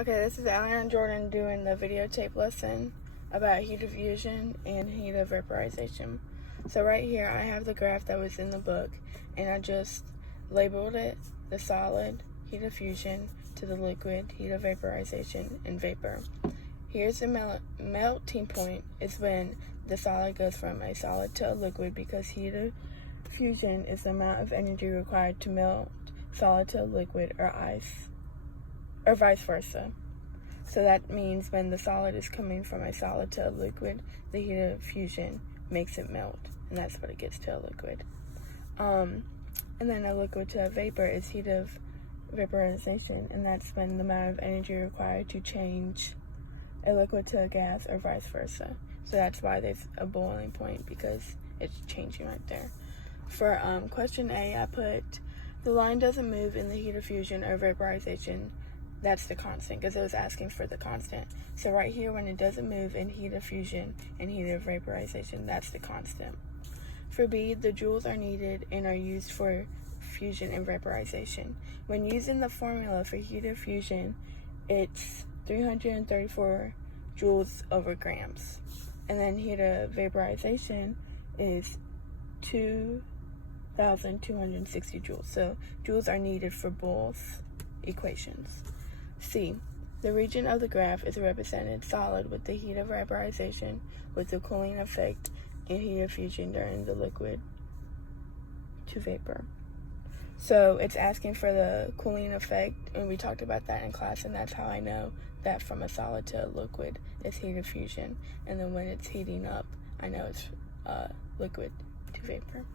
Okay, this is Alianna and Jordan doing the videotape lesson about heat of fusion and heat of vaporization. So right here I have the graph that was in the book, and I just labeled it the solid, heat of fusion, to the liquid, heat of vaporization, and vapor. Here's the melting point is when the solid goes from a solid to a liquid, because heat of fusion is the amount of energy required to melt solid to a liquid or ice, or vice versa. So that means when the solid is coming from a solid to a liquid, the heat of fusion makes it melt, and that's what it gets to a liquid. And then a liquid to a vapor is heat of vaporization, and that's when the amount of energy required to change a liquid to a gas or vice versa. So that's why there's a boiling point, because it's changing right there. For question A, I put the line doesn't move in the heat of fusion or vaporization. That's the constant, because it was asking for the constant. So right here, when it doesn't move in heat of fusion and heat of vaporization, that's the constant. For B, the joules are needed and are used for fusion and vaporization. When using the formula for heat of fusion, it's 334 joules over grams. And then heat of vaporization is 2,260 joules. So joules are needed for both equations. C, the region of the graph is represented solid with the heat of vaporization, with the cooling effect and heat of fusion during the liquid to vapor. So it's asking for the cooling effect, and we talked about that in class, and that's how I know that from a solid to a liquid is heat of fusion. And then when it's heating up, I know it's liquid to vapor.